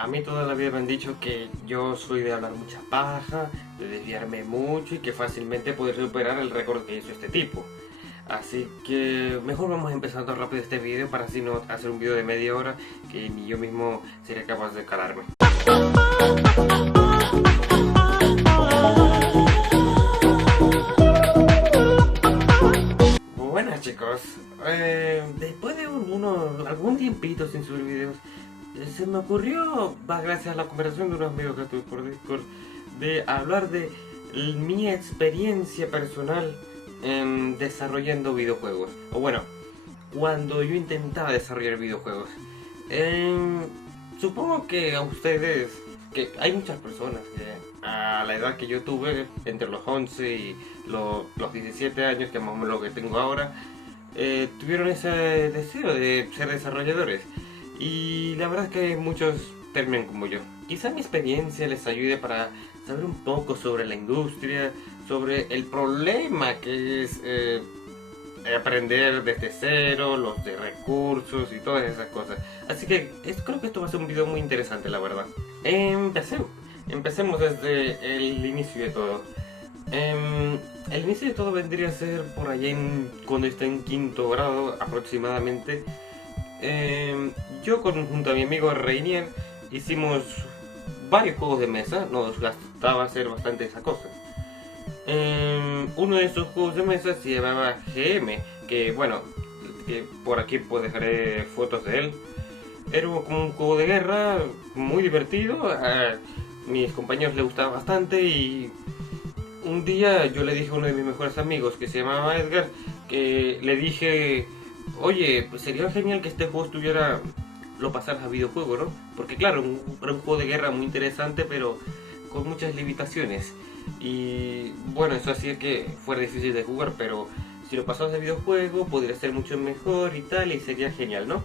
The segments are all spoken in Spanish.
A mí toda la vida me han dicho que yo soy de hablar mucha paja, de desviarme mucho y que fácilmente puedo superar el récord que hizo este tipo. Así que mejor vamos empezando rápido este video para así no hacer un video de media hora que ni yo mismo sería capaz de calarme. Buenas chicos, después de algún tiempito sin subir videos, se me ocurrió, gracias a la conversación de unos amigos que tuve por Discord, de hablar de mi experiencia personal desarrollando videojuegos. O bueno, cuando yo intentaba desarrollar videojuegos. Em, Supongo que a ustedes, que hay muchas personas que a la edad que yo tuve, entre los 11 y los 17 años, que es más o menos lo que tengo ahora, tuvieron ese deseo de ser desarrolladores. Y la verdad es que muchos terminan como yo. Quizá mi experiencia les ayude para saber un poco sobre la industria, sobre el problema que es aprender desde cero, los de recursos y todas esas cosas. Así que creo que esto va a ser un video muy interesante, la verdad. Empecemos desde el inicio de todo. El inicio de todo vendría a ser por allá cuando esté en quinto grado aproximadamente. Yo junto a mi amigo Reinier hicimos varios juegos de mesa, nos gastaba hacer bastante esa cosa. Uno de esos juegos de mesa se llamaba GM, que bueno, que por aquí pues dejaré fotos de él. Era como un juego de guerra muy divertido, a mis compañeros les gustaba bastante y un día yo le dije a uno de mis mejores amigos que se llamaba Edgar, que le dije, oye, pues sería genial que este juego lo pasaras a videojuego, ¿no? Porque claro, era un juego de guerra muy interesante, pero con muchas limitaciones. Y bueno, eso hacía que fuera difícil de jugar, pero si lo pasabas de videojuego podría ser mucho mejor y tal, y sería genial, ¿no?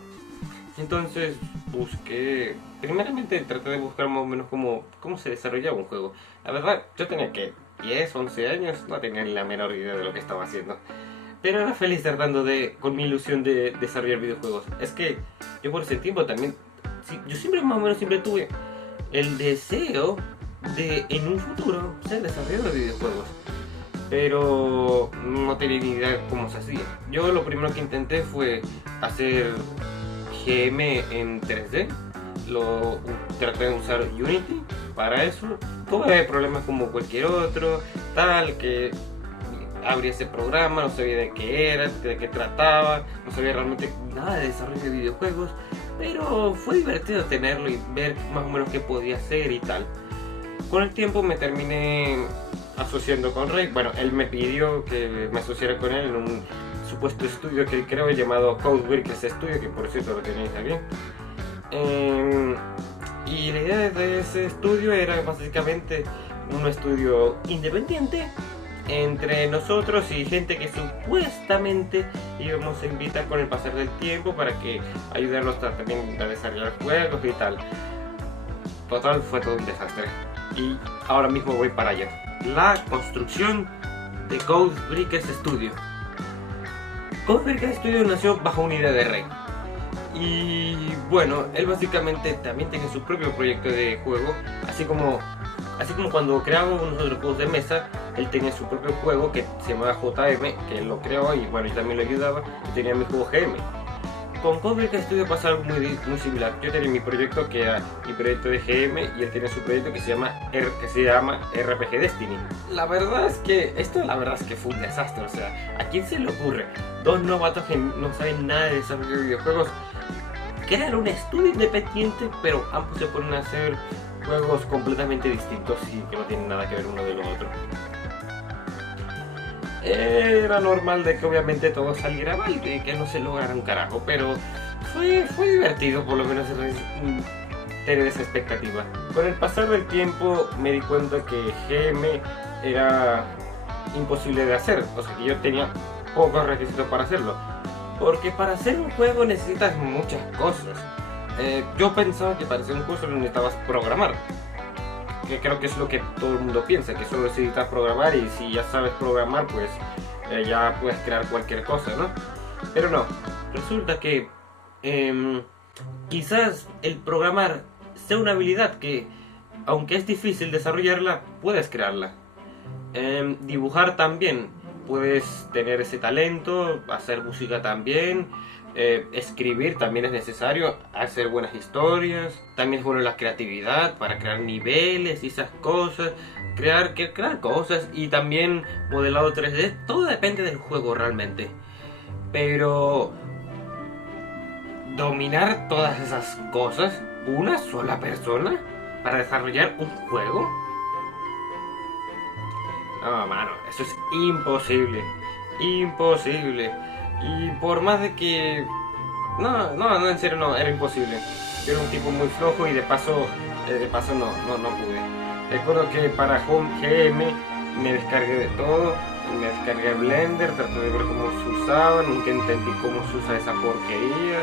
Entonces busqué, primeramente traté de buscar más o menos cómo se desarrollaba un juego. La verdad, yo tenía que 10, 11 años, no tenía ni la menor idea de lo que estaba haciendo. Pero era feliz tratando con mi ilusión de desarrollar videojuegos. Es que yo por ese tiempo también, sí, yo siempre más o menos siempre tuve el deseo de en un futuro ser desarrollador de videojuegos. Pero no tenía ni idea de cómo se hacía. Yo lo primero que intenté fue hacer GM en 3D. Traté de usar Unity para eso. Tuve problemas como cualquier otro, tal que abrí ese programa, no sabía de qué era, de qué trataba, no sabía realmente nada de desarrollo de videojuegos, pero fue divertido tenerlo y ver más o menos qué podía hacer y tal. Con el tiempo me terminé asociando con Rey. Bueno, él me pidió que me asociara con él en un supuesto estudio que él creó llamado Codeworks Studio, que por cierto lo tenéis aquí. Y la idea de ese estudio era básicamente un estudio independiente entre nosotros y gente que supuestamente íbamos a invitar con el pasar del tiempo para que ayudarlos también a desarrollar juegos y tal. Total, fue todo un desastre. Y ahora mismo voy para allá. La construcción de Codebreakers Studio. Codebreakers Studio nació bajo una idea de Rey. Y bueno, él básicamente también tiene su propio proyecto de juego, así como cuando creábamos nosotros juegos de mesa, él tenía su propio juego que se llamaba JM, que él lo creó y bueno, yo también lo ayudaba, y tenía mi juego GM. Con Codebreakers Studio pasa algo muy similar. Yo tenía mi proyecto que era mi proyecto de GM y él tenía su proyecto que se llama RPG Destiny. La verdad es que fue un desastre. O sea, ¿a quién se le ocurre? Dos novatos que no saben nada de desarrollo de videojuegos crear un estudio independiente, pero ambos se ponen a hacer juegos completamente distintos y que no tienen nada que ver uno de lo otro. Era normal de que obviamente todo saliera mal, de que no se lograra un carajo, pero fue divertido por lo menos tener esa expectativa. Con el pasar del tiempo me di cuenta que GM era imposible de hacer, o sea que yo tenía pocos requisitos para hacerlo. Porque para hacer un juego necesitas muchas cosas. Yo pensaba que para hacer un juego solo necesitabas programar. Que creo que es lo que todo el mundo piensa, que solo necesitas programar y si ya sabes programar pues ya puedes crear cualquier cosa, ¿no? Pero no, resulta que quizás el programar sea una habilidad que, aunque es difícil desarrollarla, puedes crearla. Dibujar también, puedes tener ese talento, hacer música también, escribir también es necesario, hacer buenas historias, también es bueno la creatividad para crear niveles y esas cosas, crear cosas y también modelado 3D, todo depende del juego realmente. Pero dominar todas esas cosas, una sola persona, para desarrollar un juego. No, mano, eso es imposible. Imposible. Y por más de que... No, en serio no, era imposible. Yo era un tipo muy flojo y de paso no pude. Recuerdo que para Home GM me descargué de todo. Me descargué Blender, traté de ver cómo se usaba, nunca entendí cómo se usa esa porquería.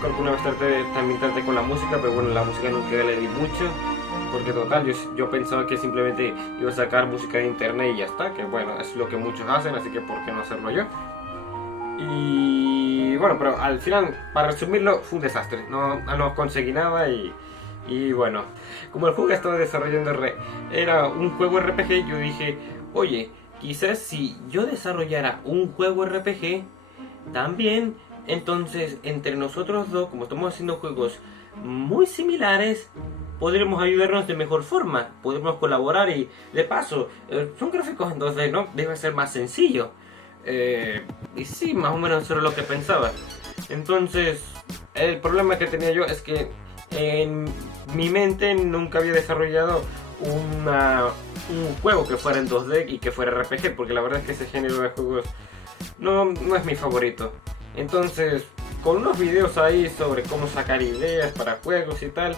Creo que una vez también traté con la música, pero bueno, la música nunca le di mucho. Porque total, yo pensaba que simplemente iba a sacar música de internet y ya está, que bueno, es lo que muchos hacen, así que ¿por qué no hacerlo yo? Y bueno, pero al final, para resumirlo, fue un desastre, no conseguí nada y bueno, como el juego que estaba desarrollando era un juego RPG, yo dije, oye, quizás si yo desarrollara un juego RPG, también, entonces entre nosotros dos, como estamos haciendo juegos muy similares, podremos ayudarnos de mejor forma, podremos colaborar y de paso, son gráficos en 2D, ¿no? Debe ser más sencillo. Y sí, más o menos eso era lo que pensaba. Entonces, el problema que tenía yo es que en mi mente nunca había desarrollado un juego que fuera en 2D y que fuera RPG, porque la verdad es que ese género de juegos no es mi favorito. Entonces, con unos videos ahí sobre cómo sacar ideas para juegos y tal,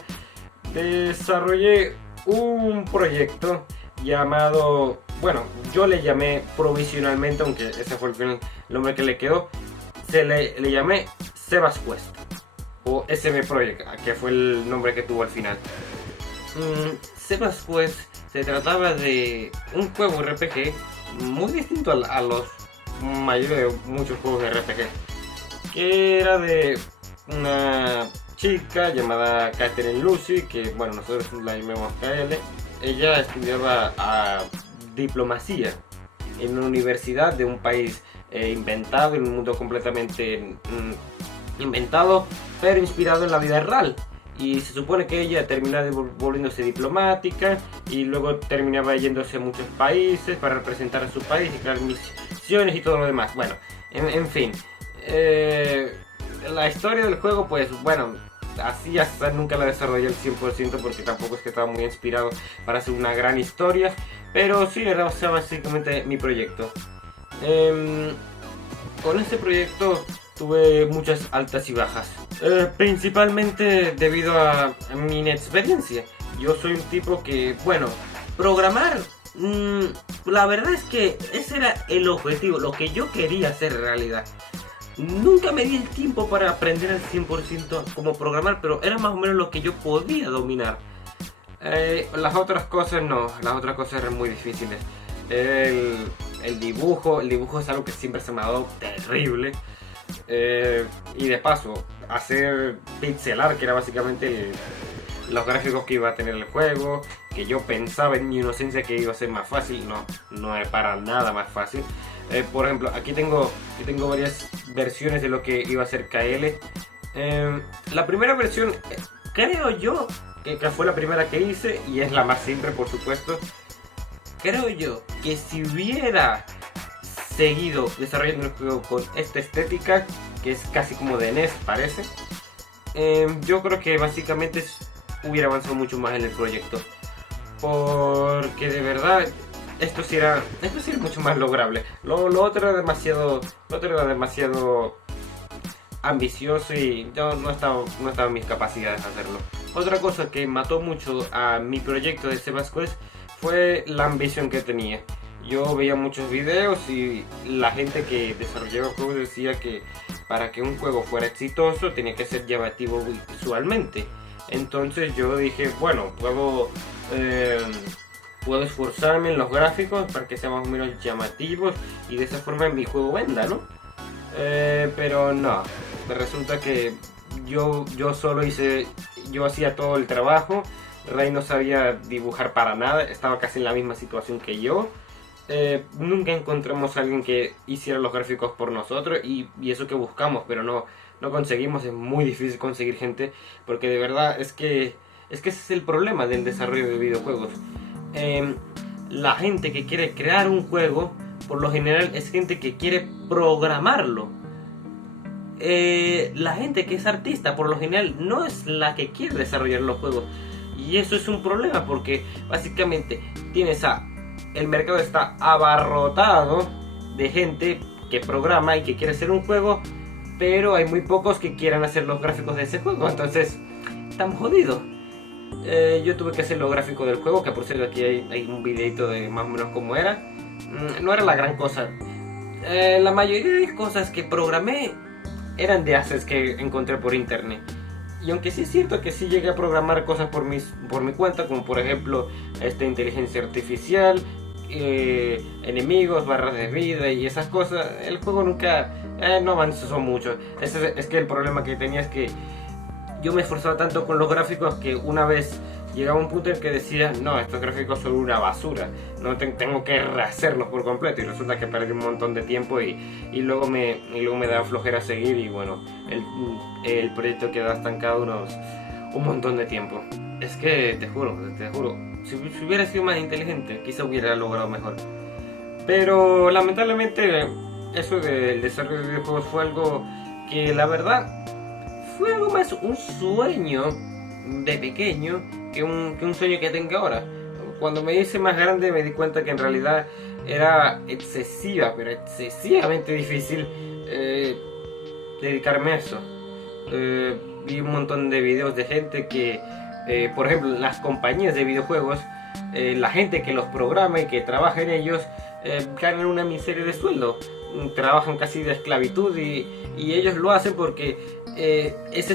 desarrollé un proyecto llamado, bueno, yo le llamé provisionalmente, aunque ese fue el nombre que le quedó, le llamé Sebas Quest o SB Project, que fue el nombre que tuvo al final. Sebas Quest se trataba de un juego RPG muy distinto a los mayores de muchos juegos de RPG, que era de una chica llamada Catherine Lucy, que bueno, nosotros la llamamos KL. Ella estudiaba diplomacia en una universidad de un país inventado, en un mundo completamente inventado, pero inspirado en la vida real. Y se supone que ella terminaba volviéndose diplomática y luego terminaba yéndose a muchos países para representar a su país y crear misiones y todo lo demás. Bueno, en fin. La historia del juego, pues bueno, así hasta nunca la desarrollé al 100% porque tampoco es que estaba muy inspirado para hacer una gran historia, pero sí era básicamente mi proyecto. Con este proyecto tuve muchas altas y bajas, principalmente debido a mi inexperiencia. Yo soy un tipo que, bueno, programar, la verdad es que ese era el objetivo, lo que yo quería hacer en realidad. Nunca me di el tiempo para aprender al 100% cómo programar, pero era más o menos lo que yo podía dominar. Las otras cosas no, las otras cosas eran muy difíciles. El dibujo es algo que siempre se me ha dado terrible. Y de paso, hacer pixelar, que era básicamente los gráficos que iba a tener el juego, que yo pensaba en mi inocencia que iba a ser más fácil, no es para nada más fácil. Por ejemplo, aquí tengo varias versiones de lo que iba a ser KL. La primera versión, creo yo, que fue la primera que hice, y es la más simple por supuesto. Creo yo que si hubiera seguido desarrollando el juego con esta estética, que es casi como de NES parece, yo creo que básicamente hubiera avanzado mucho más en el proyecto, porque de verdad esto sí era mucho más lograble. Lo otro era demasiado ambicioso y yo no estaba en mis capacidades de hacerlo. Otra cosa que mató mucho a mi proyecto de Sebas Quest fue la ambición que tenía. Yo veía muchos videos y la gente que desarrollaba juegos decía que para que un juego fuera exitoso tenía que ser llamativo visualmente. Entonces yo dije, bueno, puedo esforzarme en los gráficos para que sean más o menos llamativos y de esa forma mi juego venda, ¿no? Pero no, resulta que yo solo yo hacía todo el trabajo. Ray no sabía dibujar para nada, estaba casi en la misma situación que yo. Nunca encontramos a alguien que hiciera los gráficos por nosotros y eso que buscamos, pero no conseguimos. Es muy difícil conseguir gente, porque de verdad es que ese es el problema del desarrollo de videojuegos. La gente que quiere crear un juego, por lo general es gente que quiere programarlo. La gente que es artista, por lo general, no es la que quiere desarrollar los juegos. Y eso es un problema, porque básicamente el mercado está abarrotado de gente que programa y que quiere hacer un juego, pero hay muy pocos que quieran hacer los gráficos de ese juego. Entonces estamos jodidos. Yo tuve que hacer los gráficos del juego, que por cierto aquí hay un videito de más o menos cómo era. No era la gran cosa. La mayoría de cosas que programé eran de assets que encontré por internet. Y aunque sí es cierto que sí llegué a programar cosas por mi cuenta, como por ejemplo inteligencia artificial, enemigos, barras de vida y esas cosas, el juego nunca no avanzó mucho. Es que el problema que tenía es que yo me esforzaba tanto con los gráficos que una vez llegaba un punto en que decía, no, estos gráficos son una basura, no tengo que rehacerlos por completo, y resulta que perdí un montón de tiempo y luego me daba flojera seguir, y bueno, el proyecto quedó estancado un montón de tiempo. Es que te juro, si hubiera sido más inteligente, quizá hubiera logrado mejor. Pero lamentablemente eso del desarrollo de videojuegos fue algo que la verdad fue algo más un sueño de pequeño que un sueño que tengo ahora. Cuando me hice más grande me di cuenta que en realidad era excesivamente difícil dedicarme a eso. Vi un montón de videos de gente que, por ejemplo, las compañías de videojuegos, la gente que los programa y que trabaja en ellos, ganan una miseria de sueldo. Trabajan casi de esclavitud y ellos lo hacen porque ese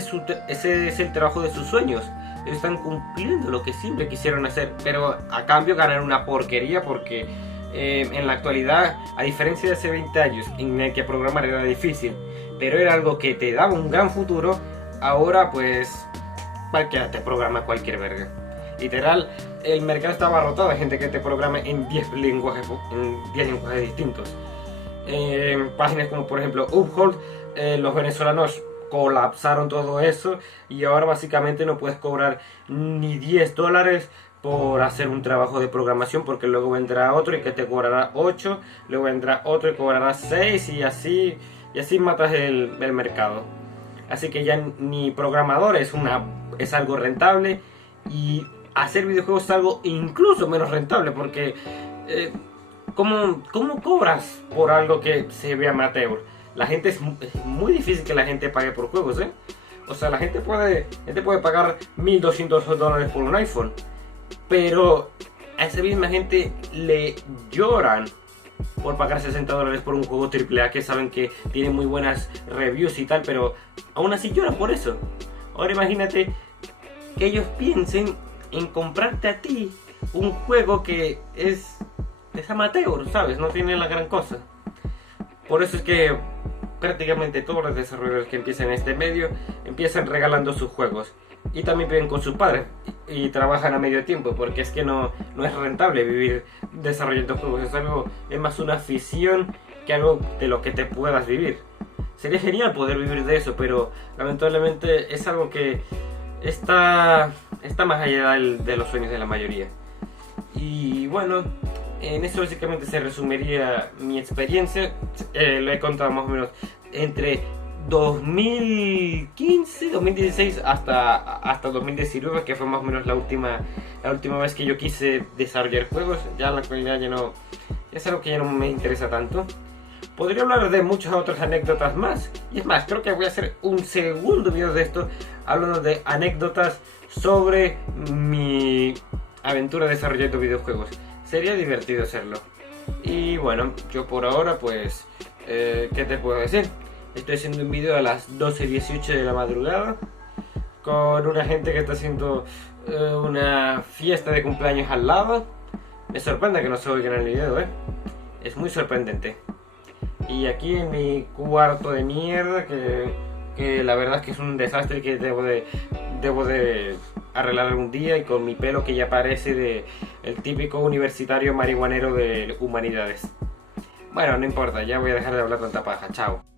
es el trabajo de sus sueños. Están cumpliendo lo que siempre quisieron hacer, pero a cambio ganan una porquería, porque en la actualidad, a diferencia de hace 20 años en el que programar era difícil, pero era algo que te daba un gran futuro, ahora pues cualquiera te programa cualquier verga. Literal, el mercado está abarrotado de gente que te programa en 10 lenguajes distintos. Páginas como por ejemplo Uphold, los venezolanos colapsaron todo eso y ahora básicamente no puedes cobrar ni $10 por hacer un trabajo de programación, porque luego vendrá otro y que te cobrará 8, luego vendrá otro y cobrará 6, y así matas el mercado. Así que ya ni programador es algo rentable, y hacer videojuegos es algo incluso menos rentable, porque ¿cómo cobras por algo que se ve amateur? Es muy difícil que la gente pague por juegos, ¿eh? O sea, la gente puede pagar $1,200 por un iPhone, pero a esa misma gente le lloran por pagar $60 por un juego AAA que saben que tiene muy buenas reviews y tal, pero aún así lloran por eso. Ahora imagínate que ellos piensen en comprarte a ti un juego que es amateur, ¿sabes? No tiene la gran cosa. Por eso es que prácticamente todos los desarrolladores que empiezan en este medio empiezan regalando sus juegos, y también viven con sus padres y trabajan a medio tiempo, porque es que no es rentable vivir desarrollando juegos. Es más una afición que algo de lo que te puedas vivir. Sería genial poder vivir de eso, pero lamentablemente es algo que está más allá de los sueños de la mayoría. Y bueno, en eso básicamente se resumiría mi experiencia. Lo he contado más o menos entre 2015, 2016 hasta 2019, que fue más o menos la última vez que yo quise desarrollar juegos. Ya en la actualidad es algo que ya no me interesa tanto. Podría hablar de muchas otras anécdotas más, y es más, creo que voy a hacer un segundo video de esto, hablando de anécdotas sobre mi aventura desarrollando videojuegos. Sería divertido hacerlo. Y bueno, yo por ahora pues, ¿qué te puedo decir? Estoy haciendo un video a las 12:18 de la madrugada con una gente que está haciendo una fiesta de cumpleaños al lado. Me sorprende que no se oigan en el video, es muy sorprendente. Y aquí en mi cuarto de mierda, que que la verdad es que es un desastre y que debo de arreglar algún día, y con mi pelo que ya parece de el típico universitario marihuanero de humanidades. Bueno, no importa, ya voy a dejar de hablar tanta paja, chao.